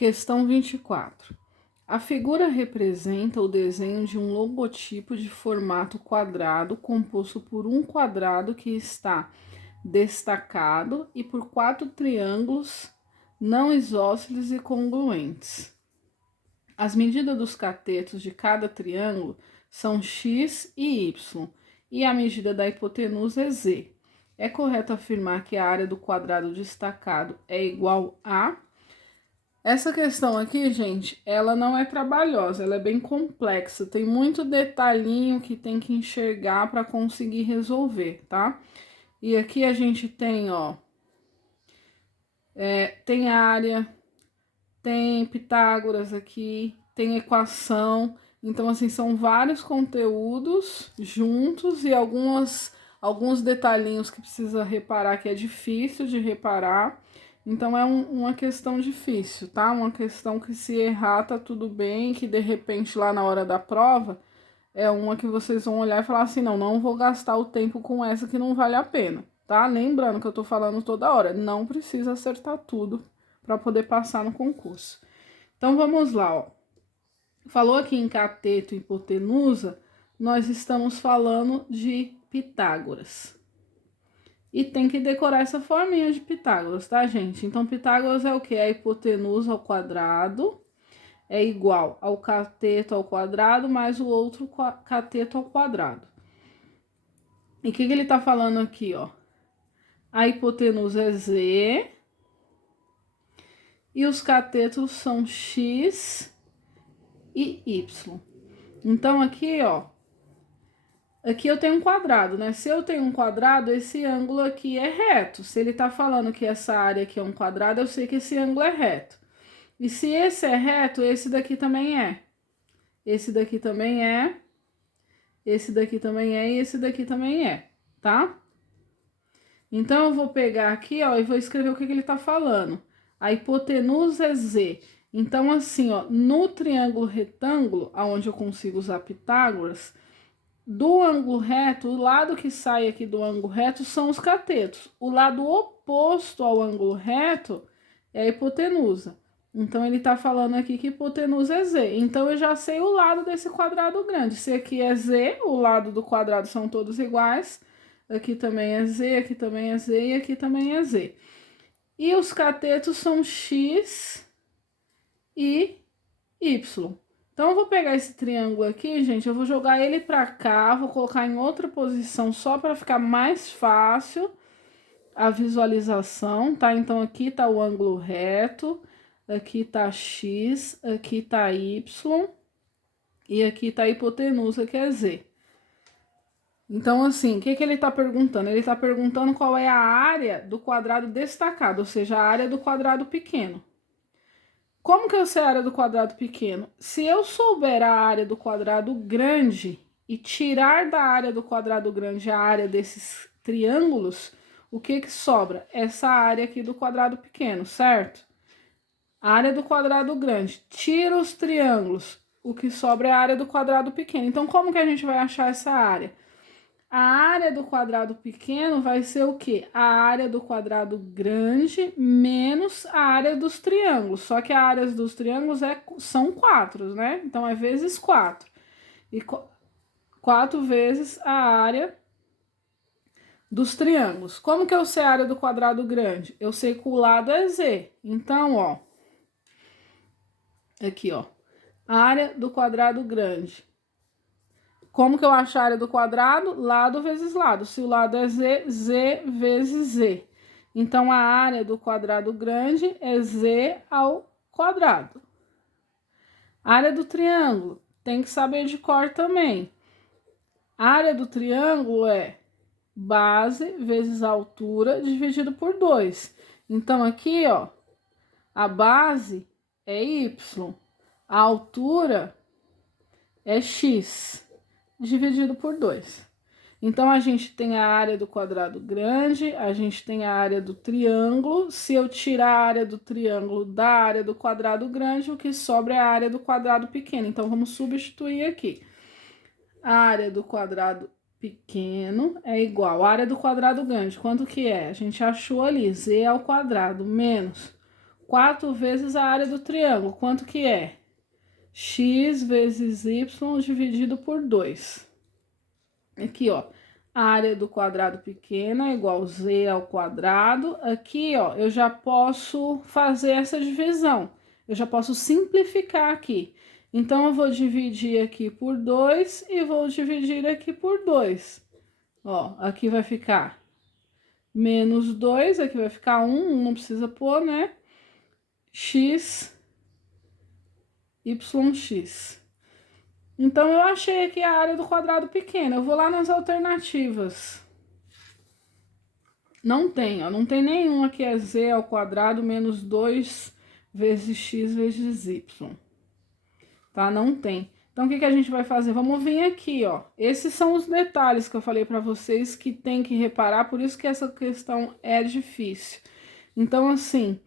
Questão 24. A figura representa o desenho de um logotipo de formato quadrado composto por um quadrado que está destacado e por 4 triângulos não isósceles e congruentes. As medidas dos catetos de cada triângulo são x e y, e a medida da hipotenusa é z. É correto afirmar que a área do quadrado destacado é igual a... Essa questão aqui, gente, ela não é trabalhosa, ela é bem complexa, tem muito detalhinho que tem que enxergar para conseguir resolver, tá? E aqui a gente tem, ó, tem área, tem Pitágoras aqui, tem equação, então assim, são vários conteúdos juntos e alguns detalhinhos que precisa reparar que é difícil de reparar. Então é uma questão difícil, tá? Uma questão que se errar tá tudo bem, que de repente lá na hora da prova é uma que vocês vão olhar e falar assim, não vou gastar o tempo com essa que não vale a pena, tá? Lembrando que eu tô falando toda hora, não precisa acertar tudo para poder passar no concurso. Então vamos lá, ó. Falou aqui em cateto e hipotenusa, nós estamos falando de Pitágoras. E tem que decorar essa forminha de Pitágoras, tá, gente? Então, Pitágoras é o quê? É a hipotenusa ao quadrado é igual ao cateto ao quadrado mais o outro cateto ao quadrado. E o que ele tá falando aqui, ó? A hipotenusa é z e os catetos são x e y. Então, aqui, ó, aqui eu tenho um quadrado, né? Se eu tenho um quadrado, esse ângulo aqui é reto. Se ele tá falando que essa área aqui é um quadrado, eu sei que esse ângulo é reto. E se esse é reto, esse daqui também é. Esse daqui também é. Esse daqui também é e esse daqui também é, tá? Então, eu vou pegar aqui, ó, e vou escrever o que ele tá falando. A hipotenusa é z. Então, assim, ó, no triângulo retângulo, onde eu consigo usar Pitágoras, do ângulo reto, o lado que sai aqui do ângulo reto são os catetos. O lado oposto ao ângulo reto é a hipotenusa. Então, ele tá falando aqui que hipotenusa é z. Então, eu já sei o lado desse quadrado grande. Se aqui é z, o lado do quadrado são todos iguais. Aqui também é z, aqui também é z e aqui também é z. E os catetos são x e y. Então, eu vou pegar esse triângulo aqui, gente, eu vou jogar ele pra cá, vou colocar em outra posição só para ficar mais fácil a visualização, tá? Então, aqui tá o ângulo reto, aqui tá x, aqui tá y e aqui tá a hipotenusa, que é z. Então, assim, o que ele tá perguntando? Ele tá perguntando qual é a área do quadrado destacado, ou seja, a área do quadrado pequeno. Como que eu sei a área do quadrado pequeno? Se eu souber a área do quadrado grande e tirar da área do quadrado grande a área desses triângulos, o que sobra? Essa área aqui do quadrado pequeno, certo? A área do quadrado grande, tira os triângulos, o que sobra é a área do quadrado pequeno. Então, como que a gente vai achar essa área? A área do quadrado pequeno vai ser o quê? A área do quadrado grande menos a área dos triângulos. Só que a área dos triângulos são 4, né? Então, é vezes 4. E 4 vezes a área dos triângulos. Como que eu sei a área do quadrado grande? Eu sei que o lado é z. Então, ó. Aqui, ó. A área do quadrado grande. Como que eu acho a área do quadrado? Lado vezes lado. Se o lado é z, z vezes z. Então, a área do quadrado grande é z ao quadrado. A área do triângulo, tem que saber de cor também. A área do triângulo é base vezes a altura dividido por 2. Então, aqui, ó, a base é y, a altura é x dividido por 2. Então, a gente tem a área do quadrado grande, a gente tem a área do triângulo. Se eu tirar a área do triângulo da área do quadrado grande, o que sobra é a área do quadrado pequeno. Então, vamos substituir aqui. A área do quadrado pequeno é igual à área do quadrado grande. Quanto que é? A gente achou ali, z ao quadrado menos 4 vezes a área do triângulo. Quanto que é? X vezes Y dividido por 2. Aqui, ó, a área do quadrado pequena é igual a Z ao quadrado. Aqui, ó, eu já posso fazer essa divisão. Eu já posso simplificar aqui. Então, eu vou dividir aqui por 2 e vou dividir aqui por 2. Ó, aqui vai ficar menos 2, aqui vai ficar 1, não precisa pôr, né? X, YX. Então, eu achei aqui a área do quadrado pequeno. Eu vou lá nas alternativas. Não tem, ó. Não tem nenhuma que é Z ao quadrado menos 2 vezes X vezes Y. Tá? Não tem. Então, o que que a gente vai fazer? Vamos vir aqui, ó. Esses são os detalhes que eu falei para vocês que tem que reparar, por isso que essa questão é difícil. Então, assim,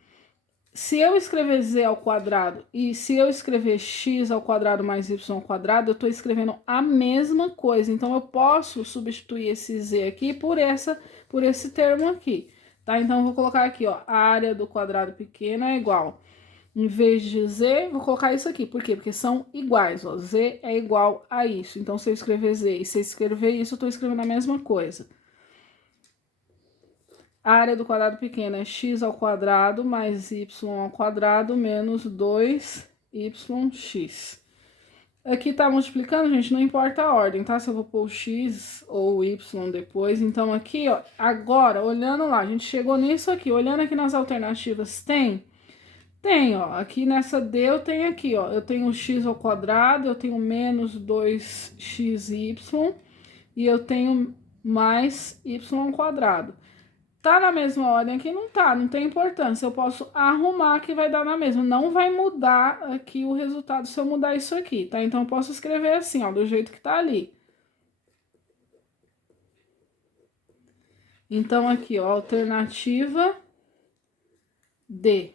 se eu escrever Z ao quadrado e se eu escrever X ao quadrado mais Y ao quadrado, eu tô escrevendo a mesma coisa. Então, eu posso substituir esse Z aqui por esse termo aqui, tá? Então, eu vou colocar aqui, ó, a área do quadrado pequeno é igual. Em vez de Z, vou colocar isso aqui. Por quê? Porque são iguais, ó. Z é igual a isso. Então, se eu escrever Z e se eu escrever isso, eu tô escrevendo a mesma coisa. A área do quadrado pequeno é x ao quadrado mais y ao quadrado menos 2yx. Aqui tá multiplicando, gente, não importa a ordem, tá? Se eu vou pôr o x ou o y depois. Então, aqui, ó, agora, olhando lá, a gente chegou nisso aqui. Olhando aqui nas alternativas, tem? Tem, ó. Aqui nessa D eu tenho aqui, ó. Eu tenho x ao quadrado, eu tenho menos 2xy e eu tenho mais y ao quadrado. Tá na mesma ordem aqui? Não tá, não tem importância. Eu posso arrumar que vai dar na mesma. Não vai mudar aqui o resultado se eu mudar isso aqui, tá? Então, eu posso escrever assim, ó, do jeito que tá ali. Então, aqui, ó, alternativa D.